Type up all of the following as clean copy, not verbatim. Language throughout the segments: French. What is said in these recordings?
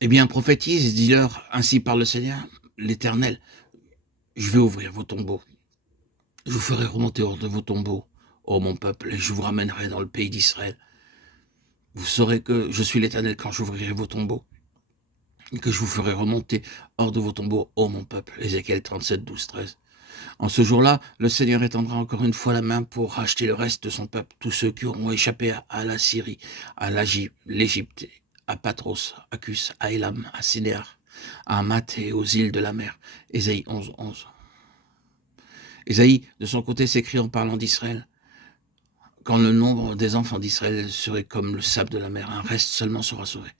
Eh bien, prophétise, dis-leur, ainsi parle le Seigneur, l'Éternel, je vais ouvrir vos tombeaux. Je vous ferai remonter hors de vos tombeaux, ô mon peuple, et je vous ramènerai dans le pays d'Israël. Vous saurez que je suis l'Éternel quand j'ouvrirai vos tombeaux, et que je vous ferai remonter hors de vos tombeaux, ô mon peuple. Ézéchiel 37, 12, 13. En ce jour-là, le Seigneur étendra encore une fois la main pour racheter le reste de son peuple, tous ceux qui auront échappé à la Syrie, à l'Égypte, à Patros, à Cus, à Élam, à Sinéar, à Hamath et aux îles de la mer. Ésaïe 11, 11. Ésaïe, de son côté, s'écrit en parlant d'Israël. Quand le nombre des enfants d'Israël serait comme le sable de la mer, un reste seulement sera sauvé.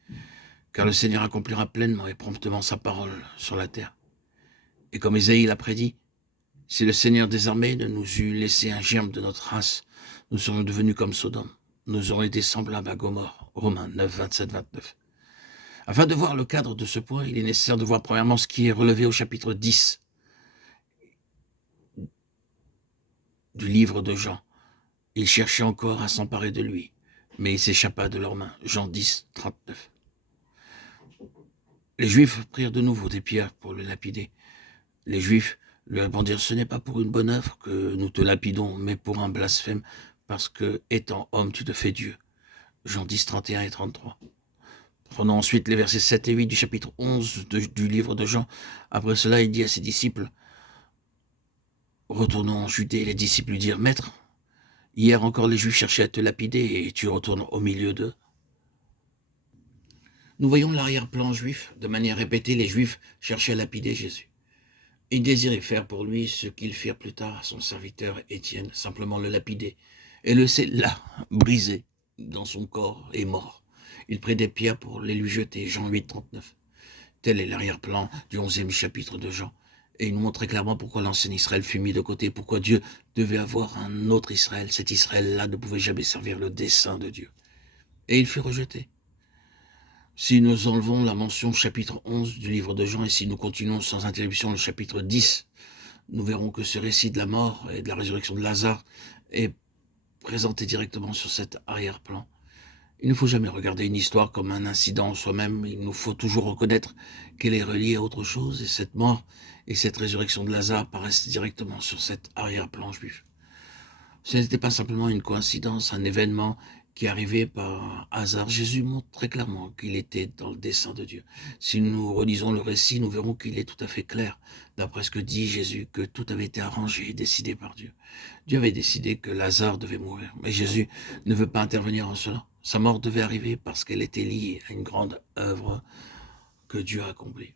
Car le Seigneur accomplira pleinement et promptement sa parole sur la terre. Et comme Ésaïe l'a prédit, si le Seigneur des armées ne nous eût laissé un germe de notre race, nous serions devenus comme Sodome. Nous aurions été semblables à Gomorrhe. Romains 9, 27, 29. Afin de voir le cadre de ce point, il est nécessaire de voir premièrement ce qui est relevé au chapitre 10 du livre de Jean. Ils cherchaient encore à s'emparer de lui, mais il s'échappa de leurs mains. Jean 10, 39. Les Juifs prirent de nouveau des pierres pour le lapider. Les Juifs lui répondirent, ce n'est pas pour une bonne œuvre que nous te lapidons, mais pour un blasphème, parce que, étant homme, tu te fais Dieu. Jean 10, 31 et 33. Prenons ensuite les versets 7 et 8 du chapitre 11 du livre de Jean. Après cela, il dit à ses disciples, retournons en Judée. Les disciples lui dirent, Maître, hier encore les Juifs cherchaient à te lapider et tu retournes au milieu d'eux. Nous voyons l'arrière-plan juif. De manière répétée, les Juifs cherchaient à lapider Jésus. Ils désiraient faire pour lui ce qu'ils firent plus tard à son serviteur Étienne, simplement le lapider et le laisser là, brisé dans son corps et mort. Ils prirent des pierres pour les lui jeter, Jean 8, 39. Tel est l'arrière-plan du 11e chapitre de Jean. Et il nous montre clairement pourquoi l'ancien Israël fut mis de côté, pourquoi Dieu devait avoir un autre Israël. Cet Israël-là ne pouvait jamais servir le dessein de Dieu. Et il fut rejeté. Si nous enlevons la mention chapitre 11 du livre de Jean et si nous continuons sans interruption le chapitre 10, nous verrons que ce récit de la mort et de la résurrection de Lazare est présenté directement sur cet arrière-plan. Il ne faut jamais regarder une histoire comme un incident en soi-même, il nous faut toujours reconnaître qu'elle est reliée à autre chose, et cette mort et cette résurrection de Lazare apparaissent directement sur cet arrière-plan juif. Ce n'était pas simplement une coïncidence, un événement qui arrivait par hasard. Jésus montre très clairement qu'il était dans le dessein de Dieu. Si nous relisons le récit, nous verrons qu'il est tout à fait clair, d'après ce que dit Jésus, que tout avait été arrangé et décidé par Dieu. Dieu avait décidé que Lazare devait mourir, mais Jésus ne veut pas intervenir en cela. Sa mort devait arriver parce qu'elle était liée à une grande œuvre que Dieu a accomplie.